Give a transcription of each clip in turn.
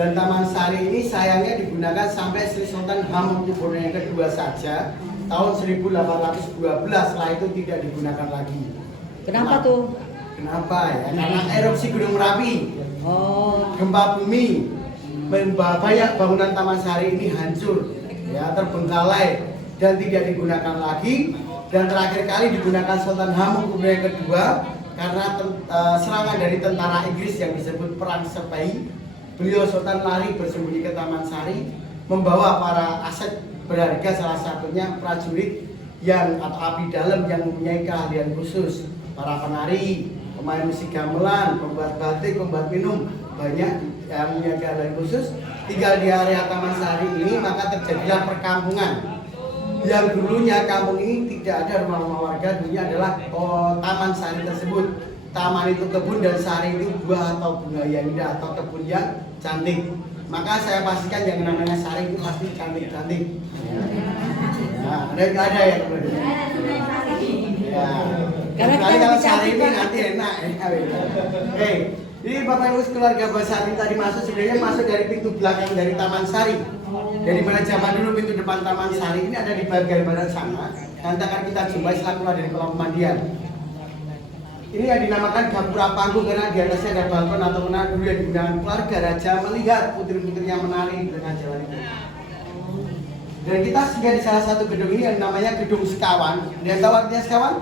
Dan Taman Sari ini sayangnya digunakan sampai Sri Sultan Hamengkubuwono yang kedua saja tahun 1812. Setelah itu tidak digunakan lagi. Kenapa tuh? Kenapa ya? Karena erupsi Gunung Merapi, gempa bumi, banyak bangunan Taman Sari ini hancur, ya, terbengkalai dan tidak digunakan lagi. Dan terakhir kali digunakan Sultan Hamengkubuwono yang kedua karena serangan dari tentara Inggris yang disebut Perang Sepai. Beliau Sultan lari bersembunyi ke Taman Sari, membawa para aset berharga, salah satunya prajurit atau abdi dalam yang mempunyai keahlian khusus, para penari, pemain musik gamelan, pembuat batik, pembuat minum, banyak yang mempunyai keahlian khusus tinggal di area Taman Sari ini. Maka terjadilah perkampungan. Yang dulunya kampung ini tidak ada rumah-rumah warga, dulunya adalah Taman Sari tersebut. Taman itu kebun dan sari itu buah atau bunga yang indah atau kebun yang cantik. Maka saya pastikan yang namanya sari itu pasti cantik-cantik. Nah, ada ya kemudian. Ya. Karena kalau sari ini nanti enak. Oke. Jadi Bapak Ibu keluarga Basari tadi masuk, sebenarnya masuk dari pintu belakang dari Taman Sari. Dari mana zaman dulu pintu depan Taman Sari ini ada di bagian barat sana. Nanti akan kita jumpai setelah keluar dari kolam pemandian. Ini yang dinamakan gapura panggung karena di atasnya ada balkon atau menara dulu yang digunakan keluarga raja melihat putri-putrinya menari di tengah jalan itu. Dan kita singgah di salah satu gedung ini yang namanya Gedung Sekawan. Dia tahu artinya Sekawan?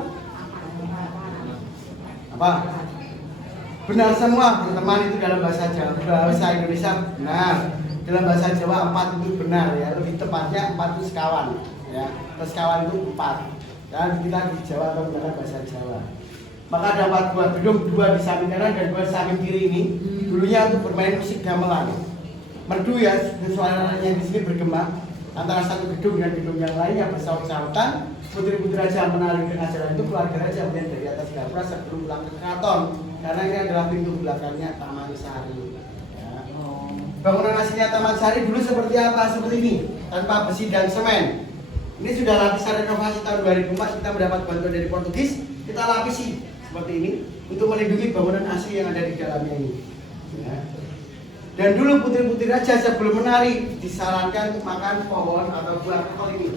Apa? Benar semua teman-teman, itu dalam bahasa Jawa, bahasa Indonesia benar. Dalam bahasa Jawa 4 itu benar ya, lebih tepatnya 4 itu sekawan ya. Sekawan itu 4. Dan kita di Jawa atau menggunakan bahasa Jawa. Maka ada 4 buah gedung, 2 di samping kanan dan 2 di samping kiri ini. Dulunya untuk bermain musik gamelan. Merdu ya, suaranya di sini bergema antara satu gedung dan gedung yang lainnya bersaut-sautan. Putri-putri raja menari di tengah jalan itu, keluarga raja melihat dari atas gapura sebelum pulang ke keraton. Karena ini adalah pintu belakangnya Taman Sari. Ya. Bangunan aslinya Taman Sari dulu seperti apa? Seperti ini, tanpa besi dan semen. Ini sudah lapisan renovasi tahun 2004, kita mendapat bantuan dari Portugis, kita lapisi seperti ini untuk melindungi bangunan asli yang ada di dalamnya ini. Ya. Dan dulu putri-putri raja sebelum menari disarankan untuk makan pohon atau buah apel ini.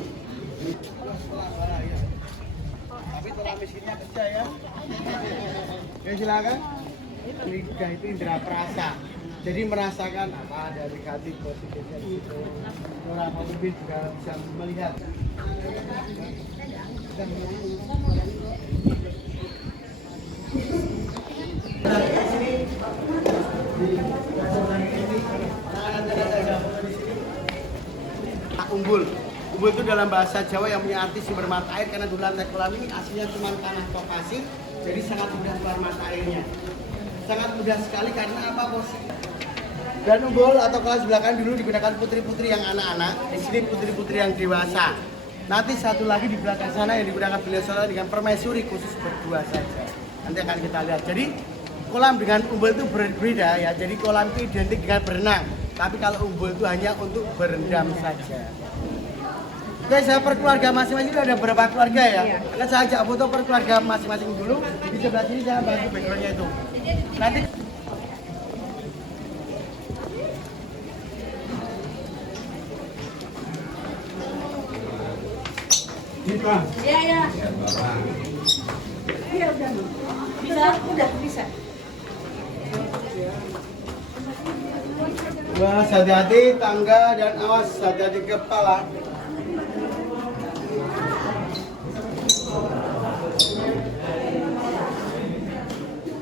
Tapi telah mesinnya kerja ya. Oke, silakan. Ini juga itu indera perasa. Jadi merasakan apa ada negatif positifnya di situ. Orang positif juga bisa melihat. Umbul. Umbul itu dalam bahasa Jawa yang punya arti sumber mata air, karena dulu lantai kolam ini aslinya cuma tanah atau pasir, jadi sangat mudah keluar mata airnya. Sangat mudah sekali karena apa posisi. Dan umbul atau kelas belakang dulu digunakan putri-putri yang anak-anak, di sini putri-putri yang dewasa. Nanti satu lagi di belakang sana yang digunakan beliau saudara dengan permaisuri khusus berdua saja. Nanti akan kita lihat. Jadi kolam dengan umbul itu berbeda ya. Jadi kolam itu identik dengan berenang. Tapi kalau umbul itu hanya untuk berendam saja. Oke, saya per keluarga masing-masing ada berapa keluarga ya? Akan saya ajak foto per keluarga masing-masing dulu. Di sebelah sini saya bantu backgroundnya itu. Nanti Iya, iya. Iya, udah bisa. wah, hati-hati tangga dan awas hati-hati kepala.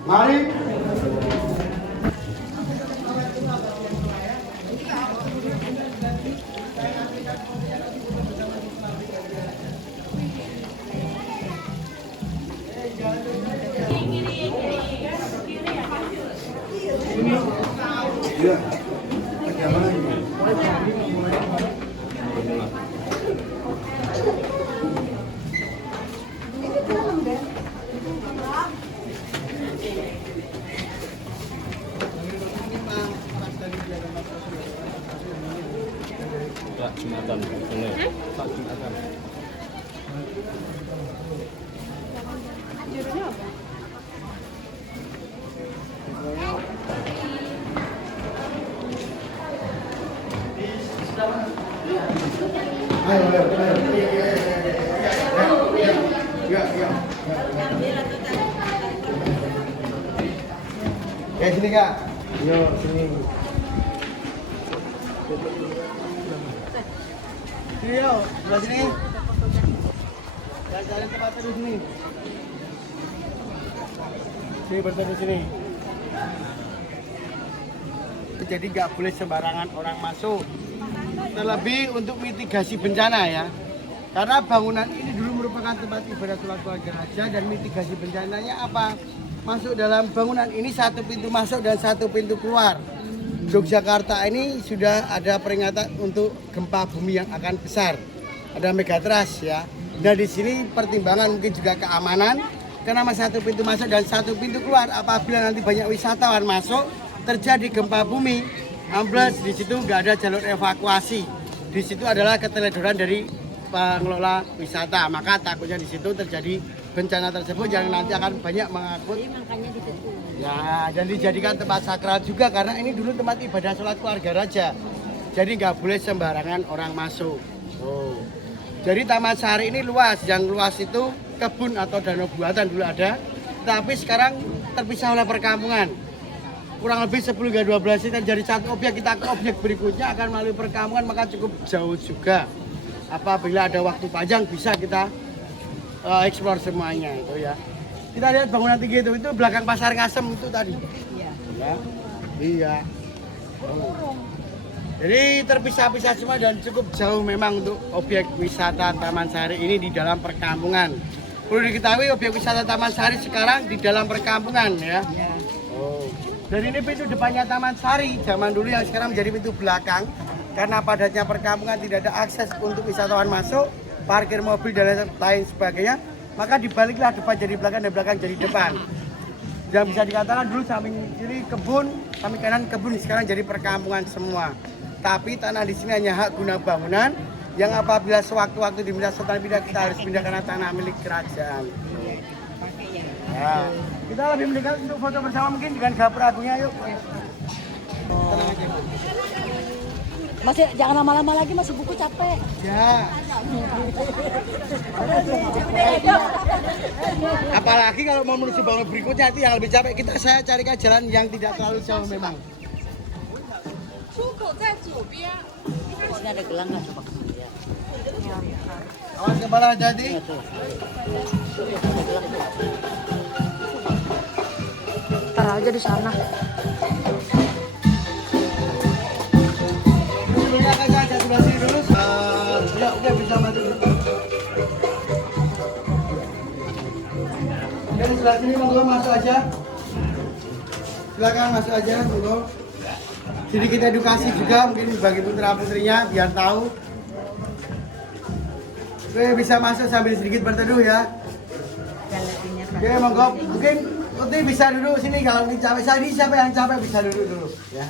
Mari. Iya. Pak Jumatan, benar. Pak Jumatan. Judulnya apa? Ya. Ya sini kak. Yo sini. Sini yo, sebelah sini. Cari tempat terus sini. Sini bertemu sini. Jadi nggak boleh sembarangan orang masuk. Terlebih untuk mitigasi bencana ya. Karena bangunan ini dulu merupakan tempat ibadah sholat keluarga raja dan mitigasi bencananya apa? Masuk dalam bangunan ini satu pintu masuk dan satu pintu keluar. Yogyakarta ini sudah ada peringatan untuk gempa bumi yang akan besar. Ada megatrust ya. Nah di sini pertimbangan mungkin juga keamanan karena satu pintu masuk dan satu pintu keluar. Apabila nanti banyak wisatawan masuk, terjadi gempa bumi, ambles di situ nggak ada jalur evakuasi. Di situ adalah keteledoran dari pengelola wisata, maka takutnya di situ terjadi bencana tersebut yang nanti akan banyak mengangkut. Makanya ditutup. Ya, dan dijadikan tempat sakral juga karena ini dulu tempat ibadah sholat keluarga raja. Jadi nggak boleh sembarangan orang masuk. Oh. Jadi Taman Sari ini luas, yang luas itu kebun atau danau buatan dulu ada, tapi sekarang terpisah oleh perkampungan. Kurang lebih 10 hingga 12 meter dari satu objek kita ke objek berikutnya akan melalui perkampungan, maka cukup jauh juga. Apabila ada waktu panjang bisa kita eksplor semuanya itu ya. Kita lihat bangunan tinggi itu belakang Pasar Ngasem itu tadi. Iya. Ya. Iya. Oh. Jadi terpisah-pisah semua dan cukup jauh memang untuk objek wisata Taman Sari ini di dalam perkampungan. Perlu diketahui objek wisata Taman Sari sekarang di dalam perkampungan ya. Iya. Oh. Dan ini pintu depannya Taman Sari zaman dulu yang sekarang menjadi pintu belakang. Karena padatnya perkampungan tidak ada akses untuk wisatawan masuk, parkir mobil dan lain sebagainya, maka dibaliklah depan jadi belakang dan belakang jadi depan. Yang bisa dikatakan dulu samping kiri kebun, samping kanan kebun, sekarang jadi perkampungan semua. Tapi tanah di sini hanya hak guna bangunan yang apabila sewaktu-waktu diminta sultan pindah, kita harus pindah karena tanah milik kerajaan. Ya. Kita lebih mendingan untuk foto bersama mungkin dengan dapur agungnya, yuk. Tenang aja, Bu. Masih jangan lama-lama lagi, masih buku capek. Ya. Apalagi kalau mau menuju bangunan berikutnya itu yang lebih capek. Saya carikan jalan yang tidak terlalu jauh memang. Ini ada gelang nggak coba? Awas kepala hati-hati. Taruh aja di sana. Sebelumnya akan saya sebelah sini dulu. Ya, udah bisa maju. Dari sebelah sini monggo masuk aja. Silakan masuk aja, monggo. Sedikit edukasi juga mungkin bagi putra putrinya biar tahu. Oke, bisa masuk sambil sedikit berteduh ya. Oke, monggo. Mungkin Putri bisa duduk sini kalau ini capek. Siapa yang capek bisa duduk dulu ya.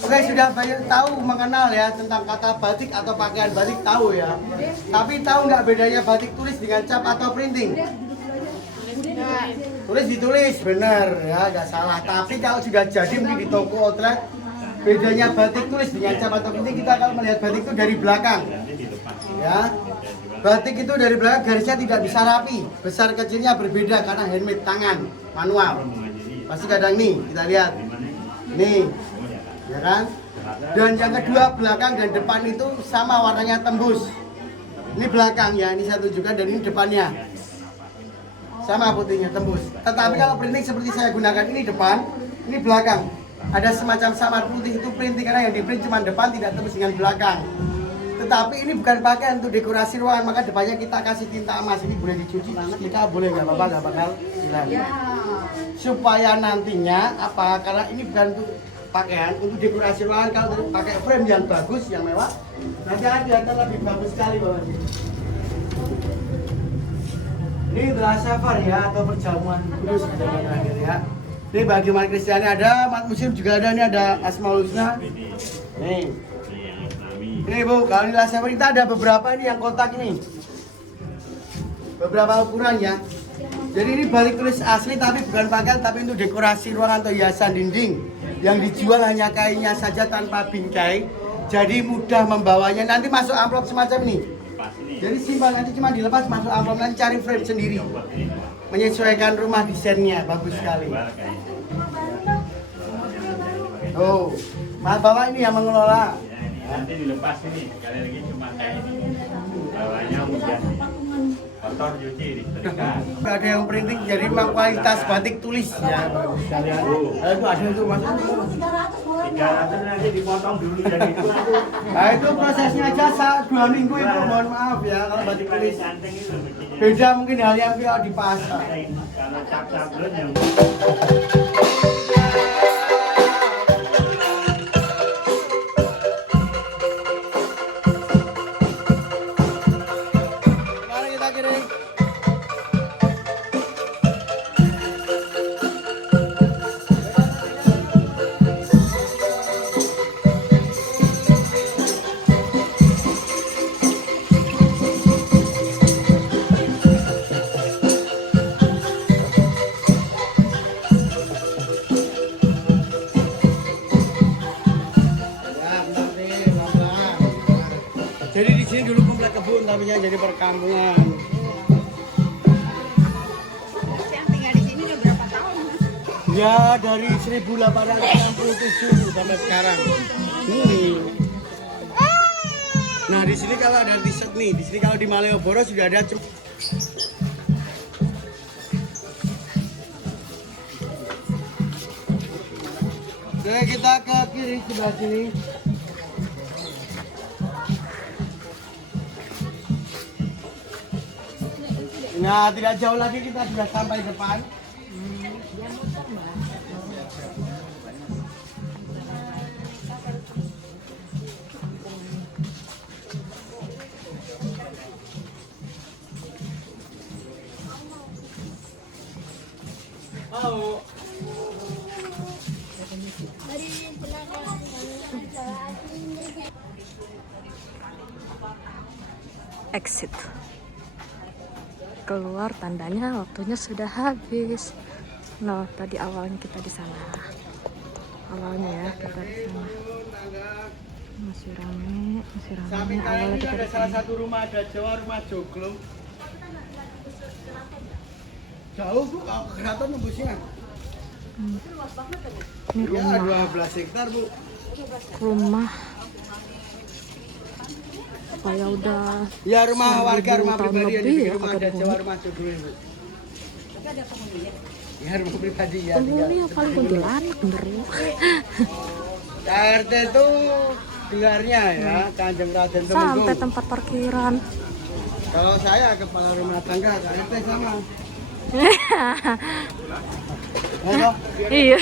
Oke, sudah banyak tahu mengenal ya tentang kata batik atau pakaian batik tahu ya. Tapi tahu nggak bedanya batik tulis dengan cap atau printing? Tulis ditulis, benar ya, nggak salah. Tapi kalau sudah jadi mungkin di toko outlet, bedanya batik tulis dengan cap atau printing, kita kalau melihat batik itu dari belakang ya. Batik itu dari belakang garisnya tidak bisa rapi, besar kecilnya berbeda karena handmade, tangan, manual. Pasti kadang nih, kita lihat nih, ya kan? Dan yang kedua belakang dan depan itu sama warnanya tembus. Ini belakang ya, ini saya tunjukkan, dan ini depannya sama putihnya tembus. Tetapi kalau printing seperti saya gunakan ini depan, ini belakang. Ada semacam samar putih itu printing karena yang di print cuma depan, tidak tembus dengan belakang. Tetapi ini bukan pakaian untuk dekorasi ruangan, maka depannya kita kasih tinta emas. Ini boleh dicuci, kita boleh nggak apa-apa, nggak bakal hilang. Supaya nantinya apa? Karena ini bukan untuk pakaian, untuk dekorasi ruangan. Kalau pakai frame yang bagus, yang mewah, nanti akan kelihatan lebih bagus sekali bawah sini. Ini adalah safar ya, atau perjamuan kudus zaman terakhir ya. Ini bagi umat Kristiani ada, umat Muslim juga ada. Ini ada Asmaul Husna. Nih. Ini Bu, kalau nilai safar kita ada beberapa ini yang kotak ini. Beberapa ukuran ya. Jadi ini balik tulis asli tapi bukan pakaian, tapi untuk dekorasi ruangan atau hiasan dinding. Yang dijual hanya kainnya saja tanpa bingkai. Jadi mudah membawanya. Nanti masuk amplop semacam ini. Jadi simpel, nanti cuma dilepas masuk amplop, nanti cari frame sendiri. Menyesuaikan rumah desainnya, bagus sekali. Oh, Mas Bapak ini yang mengelola. Nanti dilepas ini, sekali lagi cuma kayak ini. Bawahnya udah kotor cuci disetrika. Ada yang printing, jadi memang kualitas batik tulis ya, bagus sekali. Itu ada itu Mas. 300 nanti dipotong dulu jadi itu. Nah itu prosesnya aja 2 minggu itu, mohon maaf ya kalau batik tulis. Canting itu begini. Beda mungkin hal yang kalau di pasar. Kalau cap-caplun yang Mari kita kirim. Ya, bentar sih, pelan-pelan. Jadi di sini dulu komplek kebun, tapi jadi perkampungan. Yang tinggal di sini udah berapa tahun? Ya dari 1867 sampai sekarang. Nah di sini kalau ada riset nih, di sini kalau di Malioboro sudah ada Oke, kita ke kiri sebelah sini. Nah, tidak jauh lagi kita sudah sampai depan. Oh. Exit. Keluar tandanya waktunya sudah habis. Nah, tadi awalnya kita di sana. Awalnya ya kita di sana. Masih rame. Samping kanan Awalnya ini kita ada di salah sana. satu rumah adat Jawa, rumah Joglo. Jauh bu, kalau ke keraton nembusnya. Ini Ya, rumah 12 hektar bu. Kayak udah Ya rumah warga, 1000 rumah tahun pribadi yang lebih dibikin ya, rumah kagak adat ada Jawa, penghuni. rumah Joglo bu. Ya rumah pribadi ya. penghuni ya paling kuntilanak bener lu. RT itu gelarnya ya, Kanjeng Raden Sampai Temenggung. tempat parkiran. Kalau saya kepala rumah tangga, KRT sama. Oh, Iya.